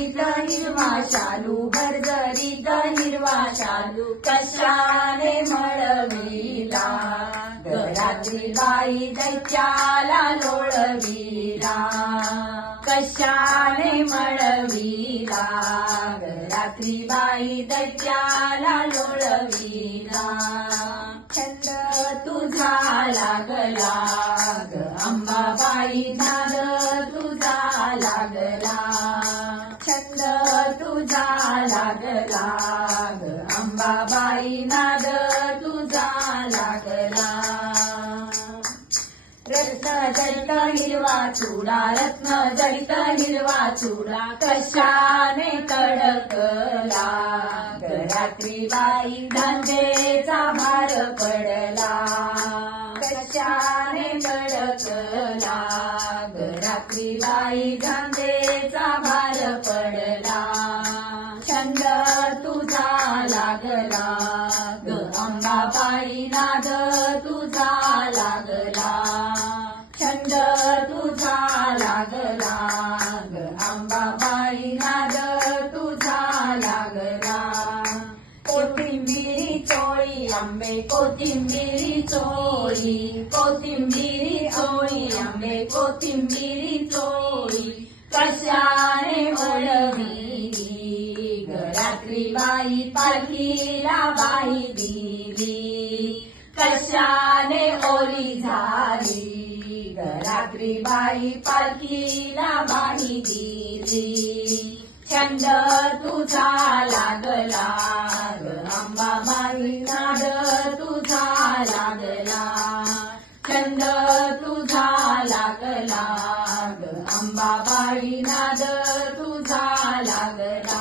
भरजरीत हिरवा शालू भरजरीत हिरवा शालू कशाने मळविला रात्री बाई दैत्याला लोळविला कशाने मळविला रात्री बाई दैत्याला लोळविला छंद तुझा लागला अंबाबाई नाद तुझा लागला छंद तुझा लागला अंबाबाई नाद तुझा लागला रत्न जडित हिरवा चुडा रत्न जडित हिरवा चुडा कशाने कडकला रात्री बाई धांदेचा भार पडला कशाने कडकला रात्री बाई धांदेचा भार पडला छंद तुझा लागला अंबाबाई नाद तुझा लागला छंद तुझा लागला अंबाबाई नाद तुझा लागला कोथिंबिरी चोळी आंबे कोथिंबिरी चोळी कोथिंबिरी चोळी आंबे कोथिंबिरी चोळी कशाने ओळविली रात्री बाई पालखीला बाई दिली कशाने ओली झाली रात्री बाई पालखीला बाई दिली छंद तुझा लागला अंबाबाई नाद तुझा लागला छंद तुझा लागला अंबाबाई नाद तुझा लागला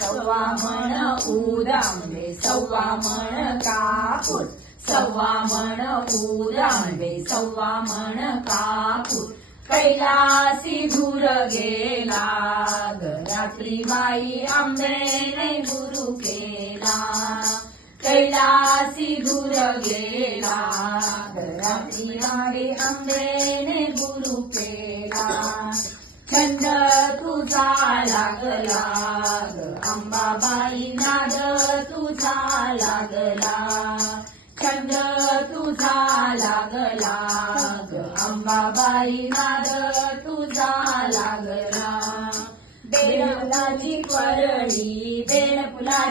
सव्वा म्हण ऊद आंबे सव्वा म्हण कापूर सव्वा म्हण ऊद आंबे सव्वा म्हण कापूर कैलासी धूर गेला रात्री बाई आंबेने गुरु केला कैलासी धूर गेला रात्री बाई आंबेने गुरु केला छंद तुझा लागला अंबाबाई नाद तुझा लागला छंद तुझा लागला अंबाबाई नाद तुझा लागला बेलफुलाची परडी बेलफुला